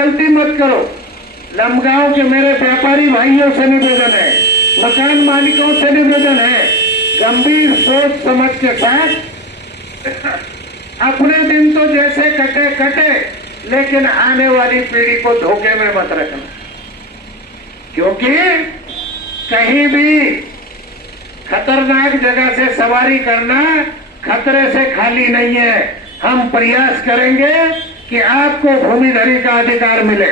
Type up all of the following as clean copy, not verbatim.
गलती मत करो। लमगांव के मेरे व्यापारी भाइयों से निवेदन है, मकान मालिकों से निवेदन है, गंभीर सोच समझ के साथ अपने दिन तो जैसे कटे कटे, लेकिन आने वाली पीढ़ी को धोखे में मत रखना, क्योंकि कहीं भी खतरनाक जगह से सवारी करना खतरे से खाली नहीं है। हम प्रयास करेंगे कि आपको भूमिधरी का अधिकार मिले।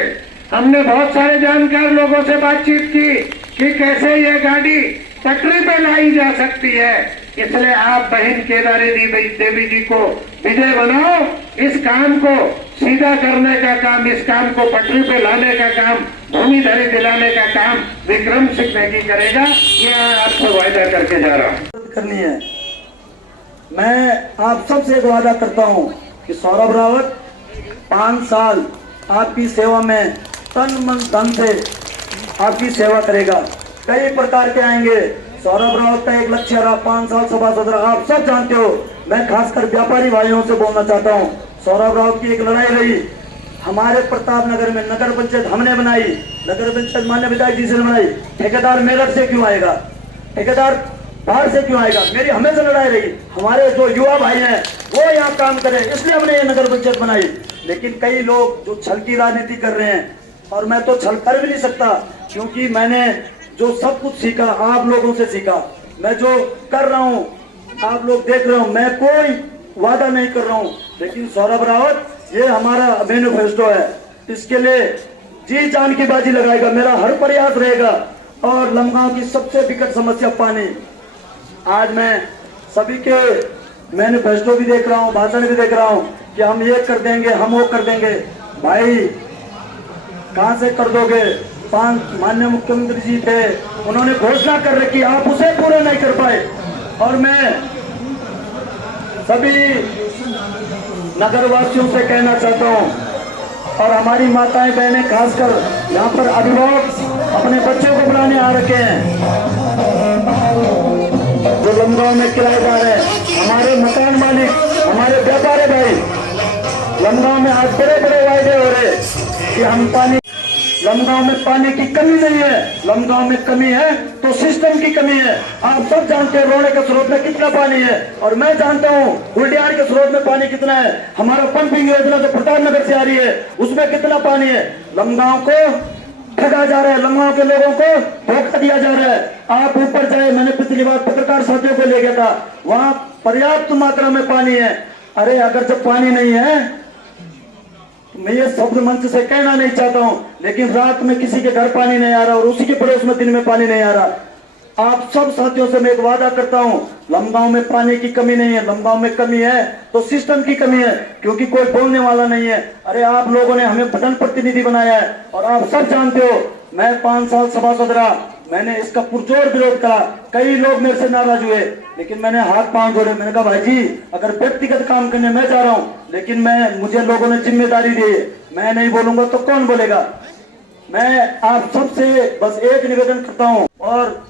हमने बहुत सारे जानकार लोगों से बातचीत की कि कैसे ये गाड़ी पटरी पे लाई जा सकती है, इसलिए आप बहन केदारी देवी जी को विजय बनाओ। इस काम को सीधा करने का काम, इस काम को पटरी पे लाने का काम, भूमिधरी दिलाने का काम विक्रम सिंह नेगी करेगा। ये आपको वायदा करके जा रहा हूँ करनी है। मैं आप सबसे एक वादा करता हूँ कि सौरभ रावत 5 साल आपकी सेवा में तन मन धन से आपकी सेवा करेगा। कई प्रकार के आएंगे। सौरभ रावत का एक लक्ष्य रहा 5 साल सभासद रहा, आप सब जानते हो। मैं खासकर व्यापारी भाइयों से बोलना चाहता हूँ, सौरभ रावत की एक लड़ाई रही हमारे प्रताप नगर में। नगर पंचायत हमने बनाई, नगर पंचायत मान्य विधायक जी से बनाई। ठेकेदार मेरठ से क्यों आएगा, ठेकेदार बाहर से क्यों आएगा? मेरी हमेशा लड़ाई रही हमारे जो युवा भाई हैं वो यहाँ काम करें, इसलिए हमने ये नगर पंचायत बनाई। लेकिन कई लोग जो छल की राजनीति कर रहे हैं, और मैं तो छल कर भी नहीं सकता, क्योंकि मैंने जो सब कुछ सीखा आप लोगों से सीखा। मैं जो कर रहा हूँ आप लोग देख रहे हो, मैं कोई वादा नहीं कर रहा हूँ। लेकिन सौरभ रावत ये हमारा मैनिफेस्टो है, इसके लिए जी जान की बाजी लगाएगा, मेरा हर प्रयास रहेगा। और लमगांव की सबसे विकट समस्या पानी। आज मैं सभी के मैनिफेस्टो भी देख रहा हूँ, भाषण भी देख रहा हूँ कि हम ये कर देंगे, हम वो कर देंगे। भाई कहां से कर दोगे? 5 माननीय मुख्यमंत्री जी थे, उन्होंने घोषणा कर रखी, आप उसे पूरा नहीं कर पाए। और मैं सभी नगरवासियों से कहना चाहता हूं, और हमारी माताएं बहनें खासकर यहाँ पर अभिभावक अपने बच्चों को पढ़ाने आ रखे हैं, जो लमगांव में किराएदार है, हमारे मकान मालिक, हमारे व्यापारी भाई, लमगांव में आज बड़े बड़े वायदे हो रहे कि हम पानी, लमगांव में पानी की कमी नहीं है। लमगांव में कमी है तो सिस्टम की कमी है। आप सब जानते हैं रोड़े के स्रोत में कितना पानी है, और मैं जानता हूँ गुलडियार के स्रोत में पानी कितना है। हमारा पंपिंग योजना जो प्रताप नगर से आ रही है उसमें कितना पानी है। लमगांव को ठगा जा रहा है, लमगांव के लोगों को धोखा दिया जा रहा है। आप ऊपर जाए, मैंने पिछली बार पत्रकार साथियों को ले गया था, वहां पर्याप्त मात्रा में पानी है। अरे अगर जब पानी नहीं है, मैं ये शब्द मंच से कहना नहीं चाहता हूं, लेकिन रात में किसी के घर पानी नहीं आ रहा और उसी के पड़ोस में दिन में पानी नहीं आ रहा। आप सब साथियों से मैं एक वादा करता हूं, लमगांव में पानी की कमी नहीं है। लमगांव में कमी है तो सिस्टम की कमी है, क्योंकि कोई बोलने वाला नहीं है। अरे आप लोगों ने हमें बदल प्रतिनिधि बनाया है, और आप सब जानते हो मैं 5 साल सभासद रहा, मैंने इसका पुरजोर विरोध करा। कई लोग मेरे से नाराज हुए, लेकिन मैंने हाथ पांव जोड़े। मैंने कहा भाई जी, अगर व्यक्तिगत काम करने मैं जा रहा हूं, लेकिन मुझे लोगों ने जिम्मेदारी दी, मैं नहीं बोलूंगा तो कौन बोलेगा। मैं आप सबसे बस एक निवेदन करता हूं, और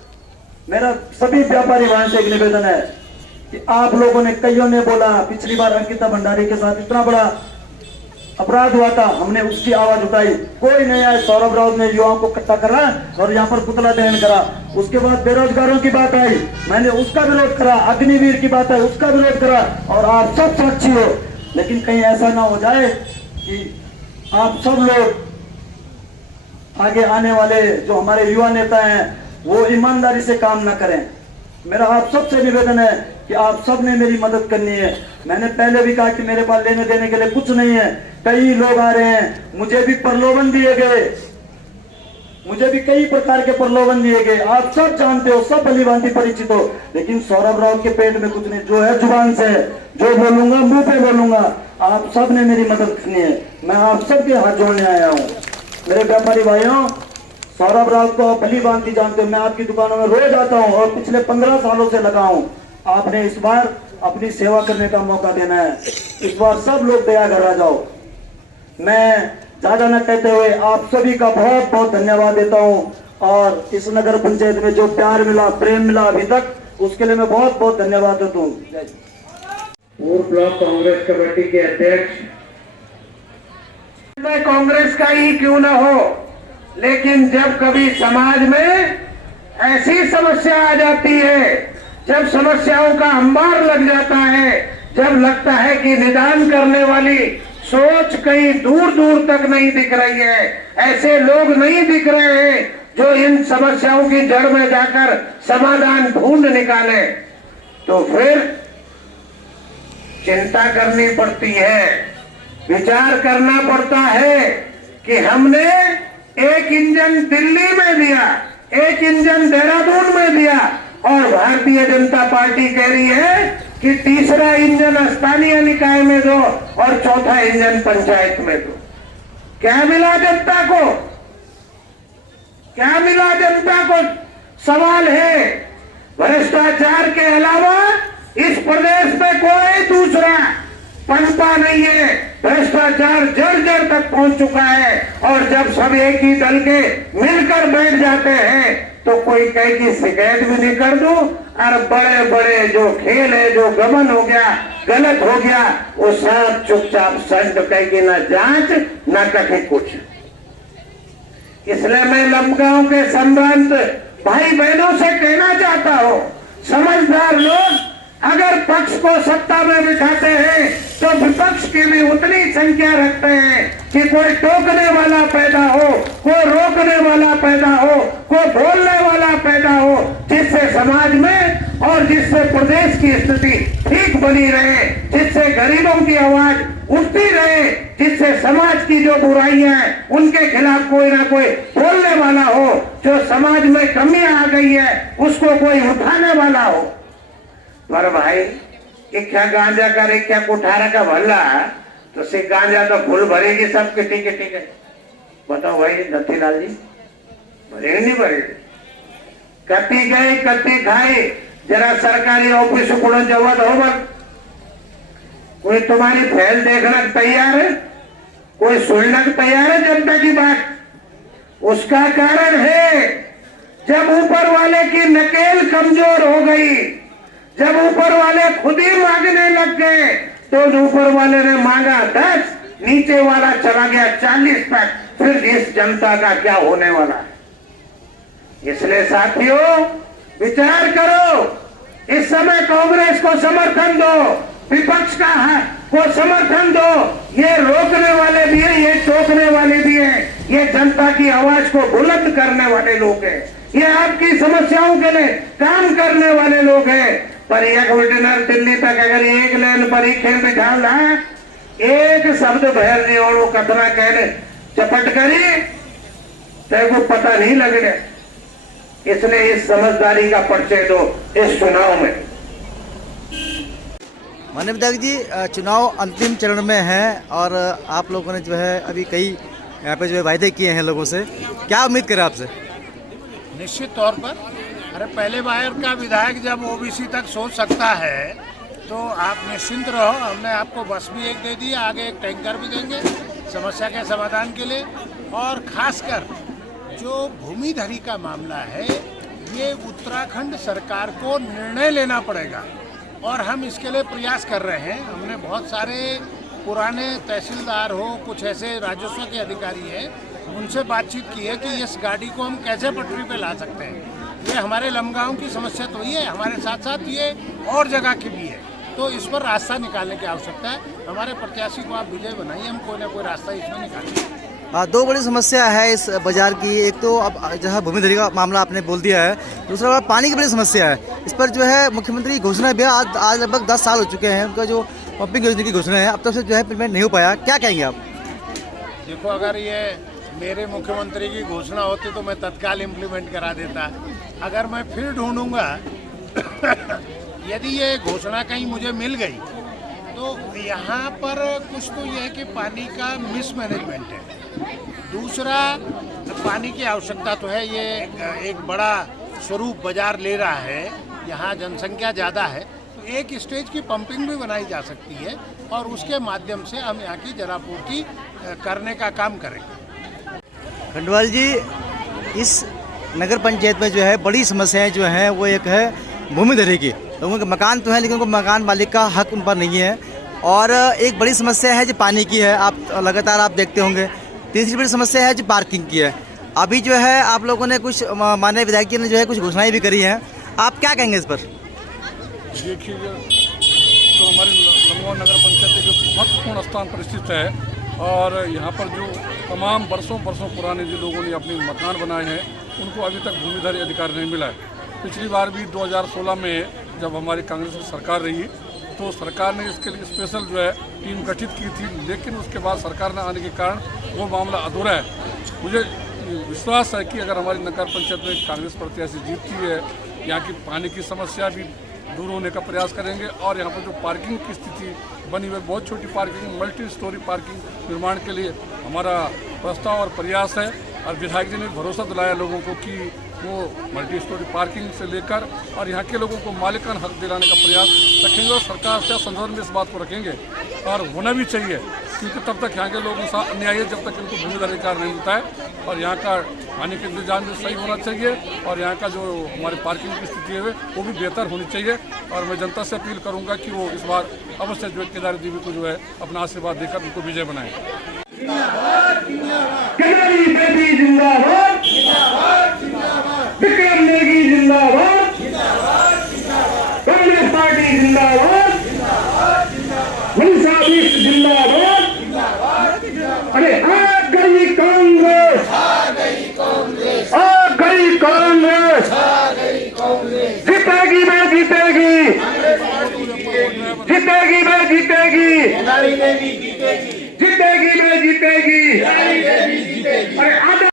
मेरा सभी व्यापारी भाइयों से एक निवेदन है कि आप लोगों ने, कईयों ने बोला पिछली बार अंकिता भंडारी के साथ इतना बड़ा अपराध हुआ था, हमने उसकी आवाज उठाई, कोई नहीं आया। सौरभ रावत ने युवाओं को इकट्ठा करा और यहाँ पर पुतला दहन करा। उसके बाद बेरोजगारों की बात आई, मैंने उसका विरोध करा। अग्निवीर की बात आई, उसका विरोध करा, और आप सब साक्षी हो। लेकिन कहीं ऐसा ना हो जाए कि आप सब लोग, आगे आने वाले जो हमारे युवा नेता हैं, वो ईमानदारी से काम ना करें। मेरा आप सबसे निवेदन है कि आप सब ने मेरी मदद करनी है। मैंने पहले भी कहा कि मेरे पास लेने देने के लिए कुछ नहीं है। कई लोग आ रहे हैं, मुझे भी प्रलोभन दिए गए, मुझे भी कई प्रकार के प्रलोभन दिए गए। आप सब जानते हो, सब भलीभांति परिचित हो। लेकिन सौरभ राव के पेट में कुछ नहीं, जो है जुबान से, जो बोलूंगा मुंह पे बोलूंगा। आप सब ने मेरी मदद करनी है, मैं आप सबके हाथ जोड़ने आया हूँ। मेरे व्यापारी भाइयों, सौरभ राव को भली भांति जानते हो, मैं आपकी दुकानों में रोज आता हूँ और पिछले 15 सालों से लगा हूँ। आपने इस बार अपनी सेवा करने का मौका देना है, इस बार सब लोग दया घर आ जाओ। मैं ज्यादा न कहते हुए आप सभी का बहुत बहुत धन्यवाद देता हूँ, और इस नगर पंचायत में जो प्यार मिला, प्रेम मिला अभी तक, उसके लिए मैं बहुत बहुत धन्यवाद देता हूँ। पूर्व ब्लॉक कांग्रेस कमेटी के अध्यक्ष में कांग्रेस का ही क्यों न हो, लेकिन जब कभी समाज में ऐसी समस्या आ जाती है, जब समस्याओं का अंबार लग जाता है, जब लगता है कि निदान करने वाली सोच कहीं दूर दूर तक नहीं दिख रही है, ऐसे लोग नहीं दिख रहे हैं जो इन समस्याओं की जड़ में जाकर समाधान ढूंढ निकाले, तो फिर चिंता करनी पड़ती है, विचार करना पड़ता है कि हमने एक इंजन दिल्ली में दिया, एक इंजन देहरादून में दिया और भारतीय जनता पार्टी कह रही है कि तीसरा इंजन स्थानीय निकाय में दो और चौथा इंजन पंचायत में दो। क्या मिला जनता को? क्या मिला जनता को? सवाल है। भ्रष्टाचार के अलावा इस प्रदेश में कोई दूसरा पनपा नहीं है। भ्रष्टाचार जड़ जड़ तक पहुंच चुका है और जब सब एक ही दल के मिलकर बैठ जाते हैं तो कोई कहे कि शिकायत भी नहीं कर दो, और बड़े बड़े जो खेल है, जो गमन हो गया, गलत हो गया, वो सब चुपचाप संड कहेगी, ना जांच ना कहे कुछ। इसलिए मैं लमगांव के संभ्रांत भाई बहनों से कहना चाहता हूं, समझदार लोग अगर पक्ष को सत्ता में बिठाते हैं तो विपक्ष की भी उतनी संख्या रखते हैं कि कोई टोकने वाला पैदा हो, कोई रोकने वाला पैदा हो, कोई बोलने वाला पैदा हो, जिससे समाज में और जिससे प्रदेश की स्थिति ठीक बनी रहे, जिससे गरीबों की आवाज उठती रहे, जिससे समाज की जो बुराइयां हैं उनके खिलाफ कोई ना कोई बोलने वाला हो, जो समाज में कमियां आ गई है उसको कोई उठाने वाला हो। पर भाई इक्या गांजा कर इक्या कुठारा का भला तो से गांजा तो फुल भरेगी सबके, ठीक है ठीक है। बताओ भाई दत्तीलाल जी, भरेगी नहीं भरेगी? कती गई कती खाई, जरा सरकारी ऑफिस को जरूरत हो बस, कोई तुम्हारी फैल देखना तैयार है, कोई सुनना तैयार है जनता की बात? उसका कारण है जब ऊपर वाले की नकेल कमजोर हो गई, जब ऊपर वाले खुद ही मांगने लग गए तो ऊपर वाले ने मांगा 10, नीचे वाला चला गया 40 तक, फिर इस जनता का क्या होने वाला है? इसलिए साथियों विचार करो, इस समय कांग्रेस को समर्थन दो, विपक्ष का को समर्थन दो। ये रोकने वाले भी हैं, ये टोकने वाले भी हैं, ये जनता की आवाज को बुलंद करने वाले लोग हैं, ये आपकी समस्याओं के लिए काम करने वाले लोग हैं। पर एक विटनर दिल्ली तक अगर एक लेन पर ही खेल बिठा रहा, एक शब्द बहर नहीं और वो कतना कहने चपट करी तेरे को पता नहीं लग रहा। इसलिए इस समझदारी का परिचय दो इस चुनाव में। माननीय विधायक जी, चुनाव अंतिम चरण में है और आप लोगों ने जो है अभी कई यहाँ पे जो है वायदे किए हैं लोगों से, क्या उम्मीद करें आपसे? निश्चित तौर पर अरे पहले बार का विधायक जब ओबीसी तक सोच सकता है तो आप निश्चिंत रहो, हमने आपको बस भी एक दे दी, आगे एक टैंकर भी देंगे समस्या के समाधान के लिए। और खासकर जो भूमिधरी का मामला है, ये उत्तराखंड सरकार को निर्णय लेना पड़ेगा और हम इसके लिए प्रयास कर रहे हैं। हमने बहुत सारे पुराने तहसीलदार हो, कुछ ऐसे राजस्व के अधिकारी हैं, उनसे बातचीत की है कि इस गाड़ी को हम कैसे पटरी पे ला सकते हैं। ये हमारे लमगांव की समस्या तो ही है, हमारे साथ साथ ये और जगह की भी है, तो इस पर रास्ता निकालने की आवश्यकता है। हमारे प्रत्याशी को आप विजय बनाइए, हम कोई ना कोई रास्ता इसमें निकालेंगे। दो बड़ी समस्या है इस बाजार की, एक तो अब जहाँ भूमिधरी का मामला आपने बोल दिया है, दूसरा पानी की बड़ी समस्या है। इस पर जो है मुख्यमंत्री की घोषणा भी आज लगभग 10 साल हो चुके हैं, उनका जो पंपिंग योजना की घोषणा है अब तक से जो है इम्प्लीमेंट नहीं हो पाया, क्या कहेंगे आप? देखो, अगर ये मेरे मुख्यमंत्री की घोषणा होती तो मैं तत्काल इम्प्लीमेंट करा देता। अगर मैं फिर ढूंढूंगा यदि ये घोषणा कहीं मुझे मिल गई तो यहाँ पर कुछ तो यह है कि पानी का मिसमैनेजमेंट है। दूसरा, पानी की आवश्यकता तो है, ये एक बड़ा स्वरूप बाजार ले रहा है, यहाँ जनसंख्या ज़्यादा है, तो एक स्टेज की पंपिंग भी बनाई जा सकती है और उसके माध्यम से हम यहाँ की जलापूर्ति करने का काम करेंगे। खंडवाल जी, इस नगर पंचायत में जो है बड़ी समस्याएं जो हैं वो एक है भूमिधरी की। लोगों के मकान तो हैं लेकिन उनको मकान मालिक का हक उन पर नहीं है। और एक बड़ी समस्या है जो पानी की है, आप लगातार आप देखते होंगे। तीसरी बड़ी समस्या है जो पार्किंग की है। अभी जो है आप लोगों ने कुछ माननीय विधायक जी ने जो है कुछ घोषणाएं भी करी हैं, आप क्या कहेंगे इस पर? देखिए, तो हमारे लमगांव नगर पंचायत एक महत्वपूर्ण स्थान पर स्थित है और यहाँ पर जो तमाम बरसों पुराने जो लोगों ने अपने मकान बनाए हैं उनको अभी तक भूमिधारी अधिकार नहीं मिला है। पिछली बार भी 2016 में जब हमारी कांग्रेस की सरकार रही तो सरकार ने इसके लिए स्पेशल जो है टीम गठित की थी, लेकिन उसके बाद सरकार न आने के कारण वो मामला अधूरा है। मुझे विश्वास है कि अगर हमारी नगर पंचायत में कांग्रेस प्रत्याशी जीतती है, यहाँ की पानी की समस्या भी दूर होने का प्रयास करेंगे और यहाँ पर जो पार्किंग की स्थिति बनी हुई बहुत छोटी पार्किंग, मल्टी स्टोरी पार्किंग निर्माण के लिए हमारा प्रस्ताव और प्रयास है। और विधायक जी ने भरोसा दिलाया लोगों को कि वो मल्टी स्टोरी पार्किंग से लेकर और यहाँ के लोगों को मालिकान हक दिलाने का प्रयास रखेंगे और सरकार से संदर्भ में इस बात को रखेंगे और होना भी चाहिए, क्योंकि तब तक यहाँ के लोगों के साथ अन्याय है जब तक इनको भूमिधारी अधिकार नहीं मिलता है। और यहाँ का पानी के इंतजाम भी सही होना चाहिए और यहाँ का जो हमारी पार्किंग की स्थिति है वो भी बेहतर होनी चाहिए। और मैं जनता से अपील करूँगा कि वो इस बार अवश्य जो केदारी देवी को जो है अपना आशीर्वाद देकर उनको विजय बनाएं। केदारी बेटी जिंदाबाद, विक्रम नेगी जिंदाबाद, कांग्रेस पार्टी जिंदाबाद, मनीषा बिष्ट जिंदाबाद। अरे आ गई कांग्रेस, आ गई कांग्रेस, जीतेगी मैं जीतेगी, जीतेगी मैं जीतेगी, जीतेगी मैं जीतेगी। अरे